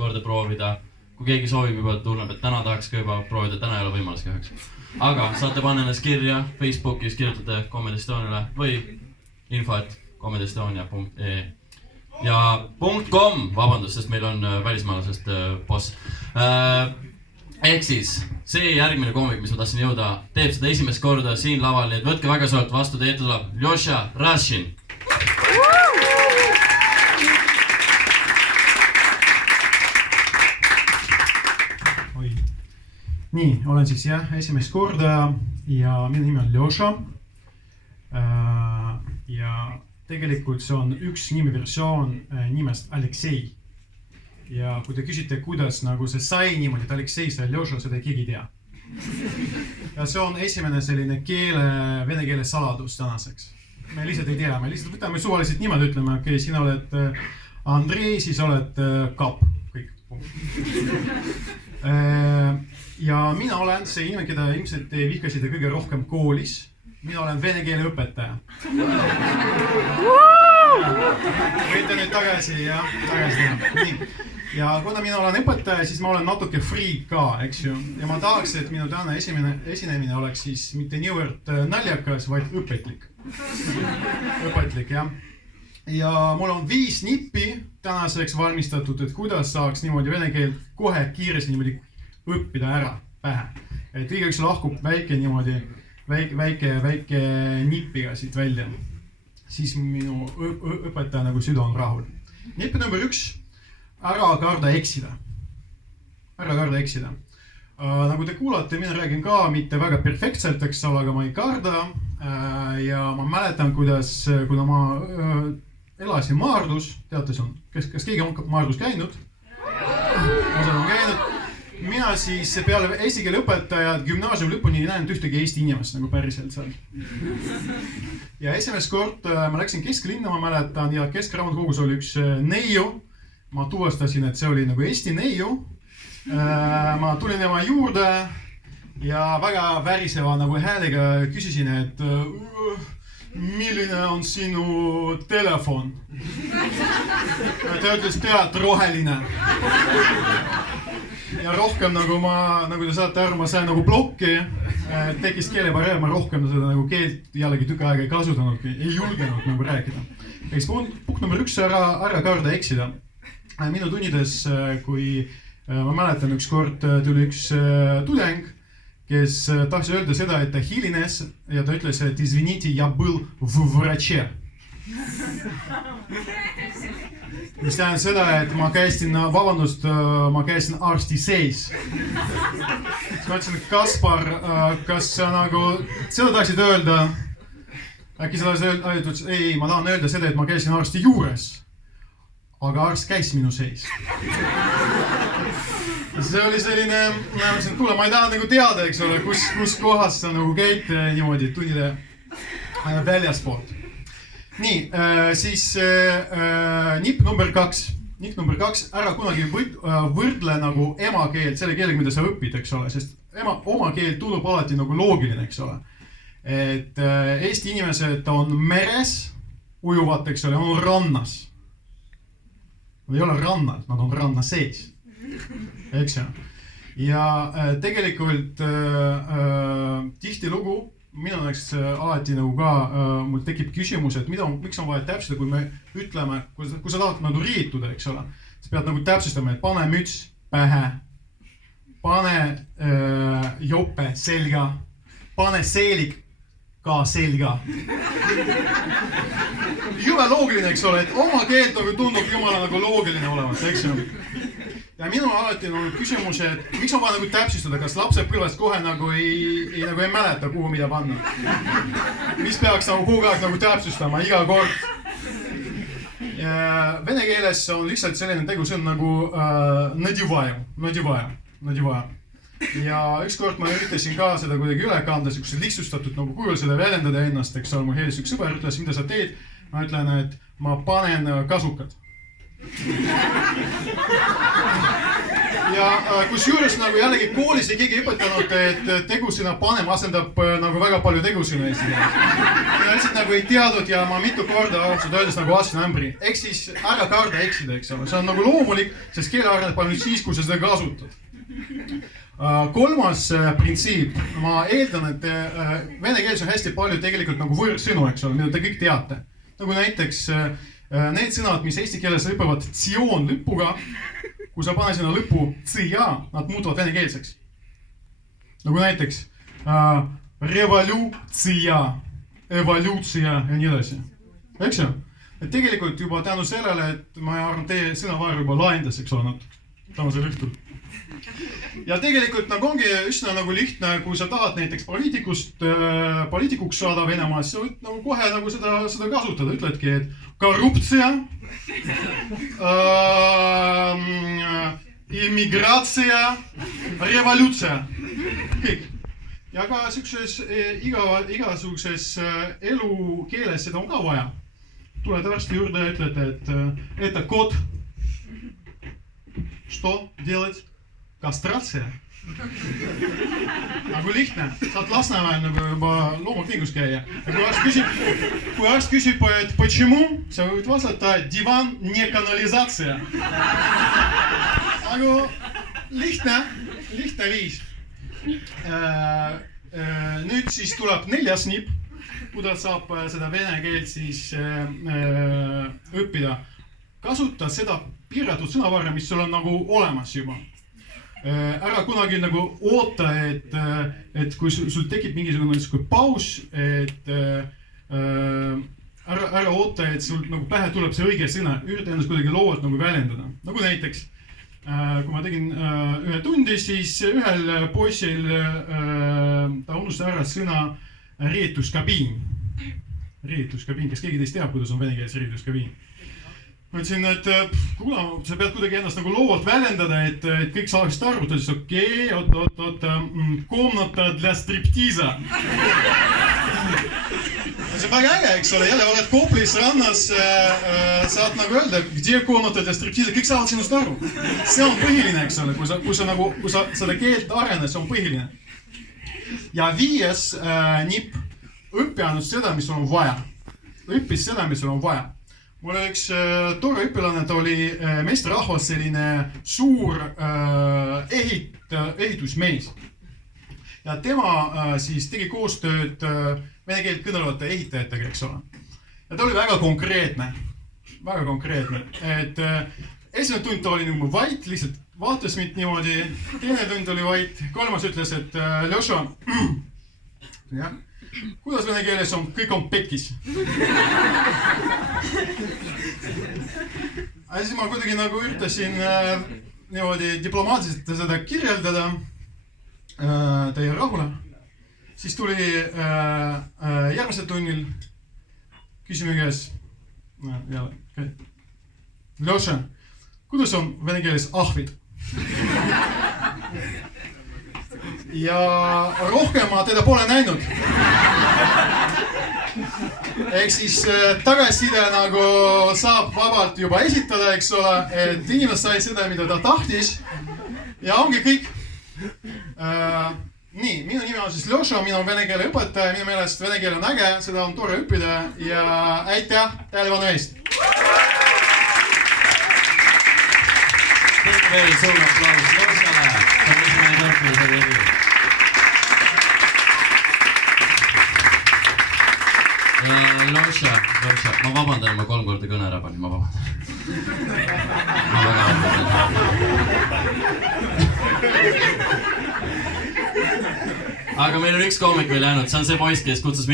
korda proovida. Kui keegi soovib juba tunneb, et täna tahaks ka juba proovida, täna ei ole võimalus kahjuks. Aga saate panna ennast kirja Facebookis, kirjutate Comedy Estoniale või info@comedyestonia.ee ja .com, vabandust, sest meil on välismaalasest boss. Ehk siis see järgmine koomik, mis ma tahtsin jõuda, teeb seda esimest korda siin laval, nii et võtke väga soojalt vastu, teie ette tuleb Ljoša Rašin. Nii, olen siis esimest korda ja minu nimi on Ljoša. Ja tegelikult see on üks nimiversioon nimest Aleksei. Ja kui te küsite, kuidas nagu see sai niimoodi, et Aleksei sai Ljoša, seda keegi ei tea. Ja see on esimene selline vene keele saladus tänaseks. Me lihtsalt ei tea, me lihtsalt võtame suvaliselt nimed, ütleme, okei, sina oled Andrei, siis oled Kap. Kõik. Ja mina olen see inimene, keda ilmselt te vihkasite kõige rohkem koolis. Mina olen vene keele õpetaja. Võite nüüd tagasi, tagasi teha. Nii. Ja kuna mina olen õpetaja, siis ma olen natuke freak ka, eks ju. Ja ma tahaks, et minu tänane esinemine oleks siis mitte niivõrd naljakas, vaid õpetlik. Õpetlik, jah. Ja mul on 5 nippi tänaseks valmistatud, et kuidas saaks niimoodi vene keelt kohe kiiresti niimoodi õppida ära pähe. Et igaüks lahkub väike niimoodi, väike nippiga siit välja. Siis minu õpetaja nagu süda on rahul. Nipp number 1. Ära karda eksida. Ära karda eksida. Nagu te kuulate, mina räägin ka mitte väga perfektselt, eks ole, aga ma ei karda. Ja ma mäletan, kuna ma elasin Maardus, teate see on, kas keegi on Maardus käinud? Osa on käinud. Mina siis peale eesti keele õpetajad gümnaasiumi lõpuni ei näinud ühtegi eesti inimest nagu päriselt seal. Ja esimest kord ma läksin kesklinna, ma mäletan, ja keskraamatukogus oli üks neiu. Ma tuvastasin, et see oli nagu eesti neiu. Ma tulin tema juurde ja väga väriseva nagu häälega küsisin, et milline on sinu telefon? Ta ütles, tead, roheline. Ja rohkem nagu te saate aru, ma sain nagu blokki, tekkis keelebarjäär, ma rohkem seda nagu keelt jällegi tükk aega ei kasutanudki, ei julgenud nagu rääkida. Eks punkt number 1, ära karda eksida. Minu tunnides, kui ma mäletan, üks kord tuli üks tudeng, kes tahtis öelda seda, et ta hilines ja ta ütles, et izvinite, ja был в враче. Mis tähendab seda, et ma käisin arsti seis. Siis ma ütlesin, et Kaspar, kas sa nagu seda tahaksid öelda? Äkki sa tahaksid öelda, et ei, ma tahan öelda seda, et ma käisin arsti juures. Aga arst käis minu seis. See oli selline, ma mõtlesin, et kuule, ma ei taha nagu teada, eks ole, kus kohas sa nagu käid niimoodi tunnide väljaspoolt. Nii, siis nipp number 2. Nipp number 2, ära kunagi võrdle nagu emakeelt selle keelega, mida sa õpid, eks ole, sest oma keel tundub alati nagu loogiline, eks ole. Et Eesti inimesed on meres, ujuvad, eks ole, on rannas. Nad ei ole rannal, nad on ranna sees. Eks ju. Ja tegelikult tihti lugu, minu näiteks alati nagu ka mul tekib küsimus, et miks on vaja täpsustada, kui me ütleme, kui sa tahad nagu riituda, eks ole, sa pead nagu täpsustama, et pane müts pähe, pane jope selga, pane seelik ka selga. Jube loogiline, eks ole, et oma keelt tundub jumala nagu loogiline olevat, eks ju. Ja minu alati on olnud küsimus, et miks on vaja nagu täpsustada, kas lapsepõlvest kohe nagu ei mäleta, kuhu mida panna. Mis peaks nagu kogu aeg nagu täpsustama iga kord. Vene keeles on lihtsalt selline tegu, see on nagu nadjuvaja. Ja ükskord ma üritasin ka seda kuidagi üle kanda, kus lihtsustatud nagu kujul seda väljendada ennast, eks ole, mu helis üks sõber ütles, mida sa teed. Ma ütlen, et ma panen kasukad. ja kusjuures nagu jällegi koolis ei keegi õpetanud, et tegusõna panem asendab nagu väga palju tegusõna eesti keeles. Ma lihtsalt nagu ei teadnud ja ma mitu korda ausalt öeldes nagu vastasin ämbri. Ehk siis ära karda eksida, eks ole. See on nagu loomulik, sest keele areneb palju siis, kui sa seda kasutad. Kolmas printsiip. Ma eeldan, et vene keeles on hästi palju tegelikult nagu võõrsõnu, eks ole, mida te kõik teate. Nagu näiteks need sõnad, mis eesti keeles lõpevad tsioon lõpuga, kui sa pane sinna lõppu cija, nad muutuvad venekeelseks. Nagu näiteks revolutsia, evolutsia ja nii edasi. Eks ju? Et tegelikult juba tänu sellele, et ma arvan, teie sõnavaar juba laendas, eks ole, tänasel õhtul. Ja tegelikult nagu ongi üsna nagu lihtne, kui sa tahad näiteks poliitikuks saada Venemaas, sa võid nagu kohe nagu seda kasutada, ütledki, et korruptsia, immigratsia, revolutsia, kõik. Ja ka igasuguses elukeeles seda on ka vaja. Tuled arsti juurde ja ütlete, et это кот. Что делать? Kastratsia. Nagu lihtne, saad Lasnamäel nagu juba loomaklingus käia. Ja kui arst küsib, et почему, sa võid vastata, divan не kanalisatsia. Nagu lihtne viis. Nüüd siis tuleb 4. nipp, kuidas saab seda vene keelt siis õppida. Kasuta seda piiratud sõnavarra, mis sul on nagu olemas juba. Ära kunagi nagu oota, et kui sul tekib mingisugune paus, et ära oota, et sul nagu pähe tuleb see õige sõna, ürita ennast kuidagi loovalt nagu väljendada. Nagu näiteks, kui ma tegin ühe tundi, siis ühel poisil ta unustas ära sõna riietuskabiin. Riietuskabiin, kas keegi teist teab, kuidas on vene keeles riietuskabiin? Ma ütlesin, et kuule, sa pead kuidagi ennast nagu loovalt väljendada, et kõik saaksid aru, et siis okei, komnata для striptiisa. See on väga äge, eks ole, jälle oled Koplis rannas, saad nagu öelda, где komnata для striptiisa, kõik saavad sinust aru. See on põhiline, eks ole, kui sa seda keelt arened, see on põhiline. Ja 5. nipp, õppi ainult seda, mis on vaja. Õppis seda, mis on vaja. Mul üks tore õpilane, ta oli meistrahvas selline suur ehitusmees. Ja tema siis tegi koostööd vene keelt kõnelevate ehitajatega, eks ole. Ja ta oli väga konkreetne. Et esimene tund ta oli nagu vait, lihtsalt vaatas mind niimoodi. Teine tund oli vait. 3. ütles, et Ljoša, kuidas vene keeles on, kõik on pekkis. Ja siis ma kuidagi nagu üritasin niimoodi diplomaatiliselt seda kirjeldada teie rahule. Siis tuli järgmisel tunnil küsime käes, Ljoša, kuidas on vene keeles ahvid? Ja rohkem ma teda pole näinud. Ehk siis tagasiside nagu saab vabalt juba esitada, eks ole, et inimesed sai seda, mida ta tahtis. Ja ongi kõik. Nii, minu nimi on siis Ljoša, minu on vene keele õpetaja, minu meelest vene keel on äge, seda on tore õppida ja aitäh tähelepanu eest. Kõik veel suur aplaus Ljošale. Ljoša, ma vabandan, ma 3 korda kõne ära panin, ma vabandan. Ma väga vabandan. Aga meil on üks koomik veel jäänud, see on see poiss, kes kutsus